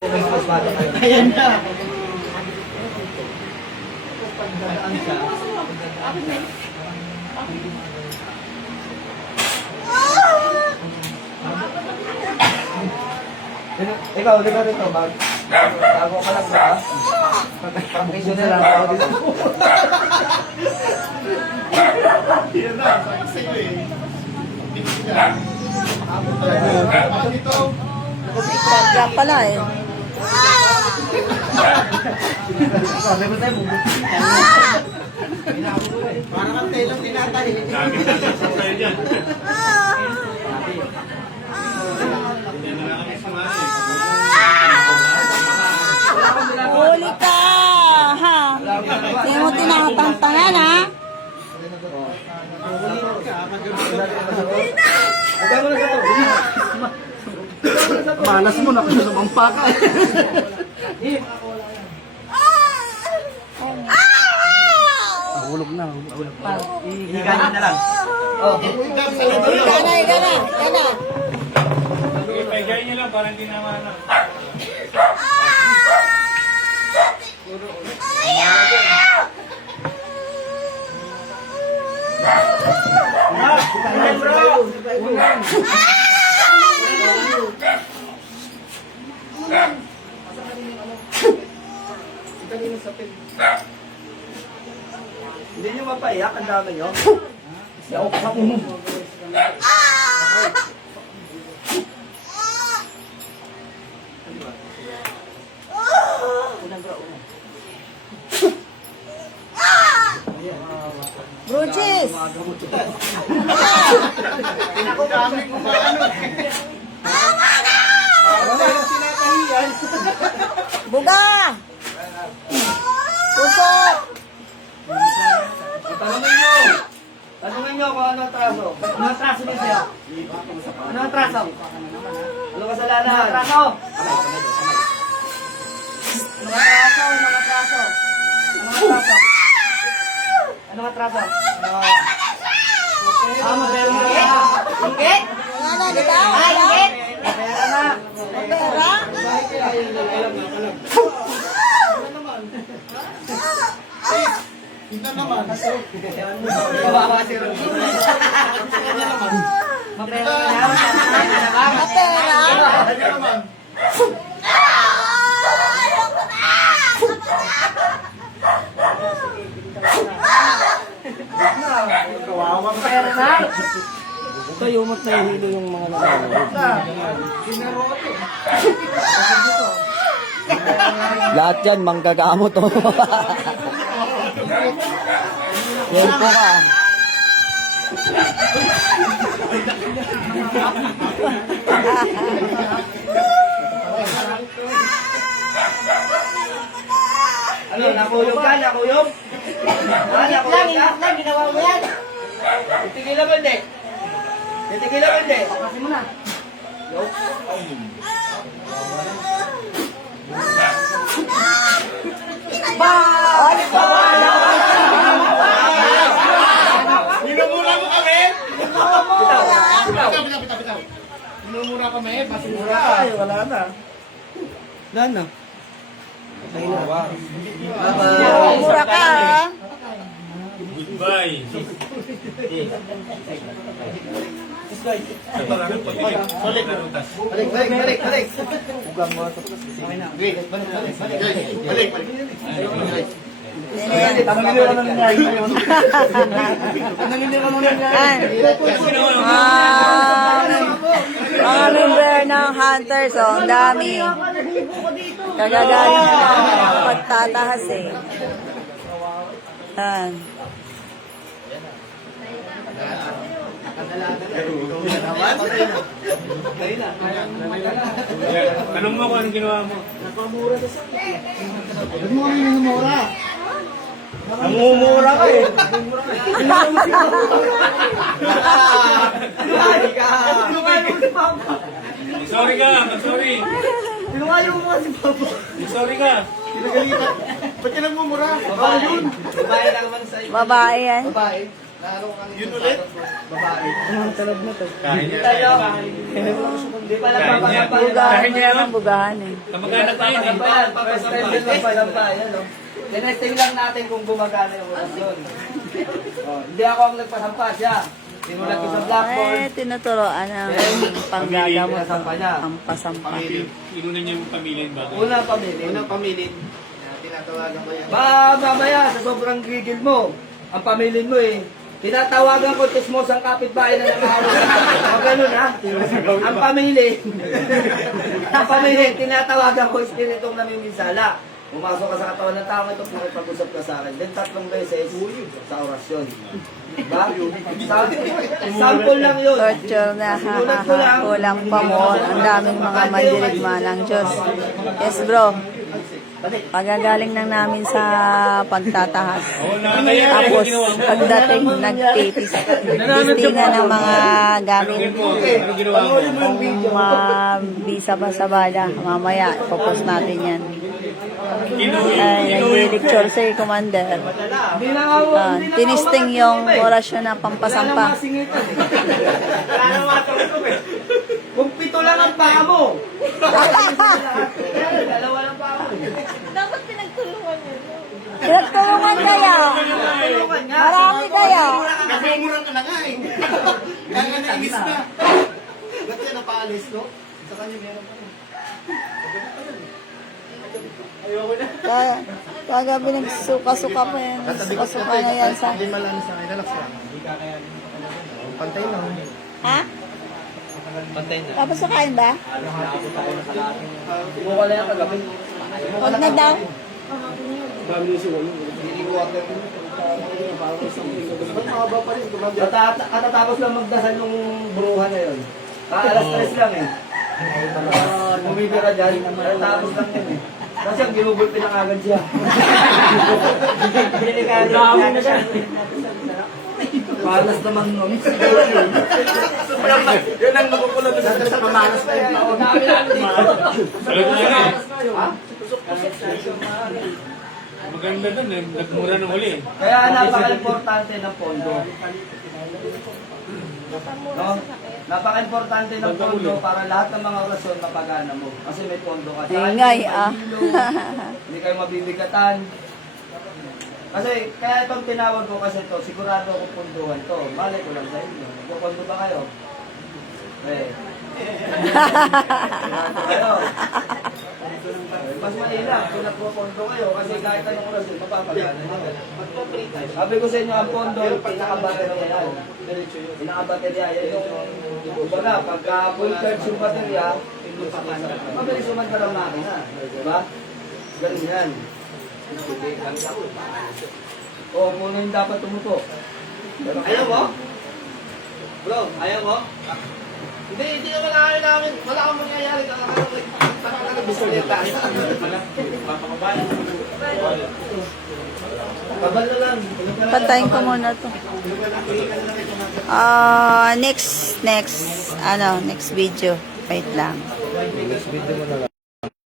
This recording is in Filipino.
Ayan na. Pagdaan siya. Ikaw, di ka rito, bago ka lang ba? Pag-isyon na lang ako dito. Yan na, sa'yo eh. Drop pala eh. Parang ang telong tinatahi. Huli ka! Ha? Hindi mo tinatantangan ha? Malas mo na kasi sumampa ka. Hulog na, hulog pa. Higanin na lang. Oh, Ika na, ika na, ika na. Ipagay niyo lang, parang hindi naman ano. Hindi nyo mapaiyak, ang dami nyo. Yaw ka mo. Bruchis! Pinakugamit mo ba ano? Buga! Pusok! Tanungin nyo kung ano ang traso. Ano ang traso niya sa'yo? Ano ang traso? Ano kasalanan? Ano ang traso? Ano ang traso? Ano ang traso? Ano ang traso? Mabera na. Ingit? Wala na, di ba? Ingit? Mabera na. Pera? Ito naman. Kawawa si Ron. Mabera na. Pera? Kawawa pera na. Tayo mat na hilo yung mga nanonood. Lahat yan, manggagamot to. Yan po ka. Ano, nakuyog ka? Nakuyog? Ha, nakuyog ka? Lang, ginawa mo yan. Titigilan mo hindi? Titigilan mo hindi? Kasi mo na. Minumura mo kami? Bitaw. Minumura kami? Mura ka. Wala na. Wala na. Mura ka ha? Goodbye. Balik. Ugang mo ito. Balik. Tanongin nyo ng nangyay ngayon. Tanongin nyo ng nangyay. Mga member ng Hunters, oh, ang dami. Kagagaling na pagtatahas eh. Yan. Tanong mo kung anong ginawa mo. Huwag mo kami minumura. Namumura ka eh. Sorry ka, sorry. Pinuwayo mo si Papa. Sorry ka. Pinagalitan. Ba't ka nagmumura? Babae yun. Babae lang naman sa'yo. Babae yan. Babae. Yun ulit? Babae. Ang talab na to. Kain Hindi niya. tayo. Hindi pala papasampay. Bugahan Kain niya niya lang. ng bugahan eh. Kamag-anak na yun eh. Papasampay. First time din magpasampay. Ano? Tinesting lang natin kung gumagana yung orasyon. Oh, hindi ako ang nagpasampa siya. Simulat ko sa blackboard. Eh, tinuturoan ng panggagamot. Pinasampa niya. Ang pasampa. Inunan niya yung pamilya yung bagay. Unang pamilya. Unang pamilin, tinatawagan ko yan. Mamaya, sa sobrang gigil mo, ang pamilin mo eh, tinatawagan ko tismosang kapitbahay na nangaroon. O ganun ha? Ang pamilya, tinatawagan ko espiritong namiminsala. Pumasok ka sa katawan ng tao, ito makipag-usap ka sa akin. Then 3 beses sa orasyon. Diba? Sample lang yun. Torture na kulang pa mo. Ang daming mga mandirigma ng Diyos. Yes bro. Pagagaling lang namin sa pagtatahas. Tapos pagdating nagtitis. Tistingan ng mga gamit. Ano ginawa mo? Kung mabisa pa sa bala, mamaya ipopost natin yan. Ay, nag-lecture si Commander. Hindi na nga Tinisting yung orasyon na pampasampa. Kung 7 lang ang paa mo. Dalawa lang paa mo. Dapat pinagtulungan niyo. Pinagtulungan kaya. Marami kaya. Nagmumurang ka na nga eh. Kaya nainis na. Ba't yan napaalis, no? Sa kanya meron pa rin. Kagabi nagsuka-suka pa yan. Suka-suka na yan sa... Hindi malano sa akin, relax lang. Pantay lang. Ha? Tapos sukain ba? Sumuka na yan kagabi. Huwag na daw. Katatapos lang magdasal yung bruha na yun. Alas 3 lang eh. Bumibira dyan. Katatapos lang yun eh. Kasi ang ginugulpi na agad siya. Dami na siya. Malas naman nun. Yun ang makukulat sa pamalas na yan. Dami na dito. Salag na yan eh. Ha? Maganda dun eh. Nagmura ng huli eh. Kaya napaka-importante ng pondo. No? Napaka-importante ng pondo para lahat ng mga orasyon mapagana mo. Kasi may pondo ka. Ingay ah. Hindi kayo mabibigatan. Kasi kaya itong tinawag ko kasi ito, sigurado akong punduhan to. Malay ko lang sa inyo. Nagpupondo ba kayo? Eh. Sigurado kayo. Mas mainam kung nagpupondo kayo kasi kahit anong orasyon, mapapagana nyo. Sabi ko sa inyo, ang pondo, pinaka-baterya yan. Pinaka-baterya yan yung, kumbaga, pagka full charge yung baterya, mabilis umanda lang makina. Diba? Ganun yan. Oo, muna yung dapat tumuto. Ayaw mo? Bro, ayaw mo? Hindi naman ayaw namin. Wala kang mangyayari. Parang ka nag-bisoleta. Kabal na lang. Patayin ko muna to. Next video. Wait lang.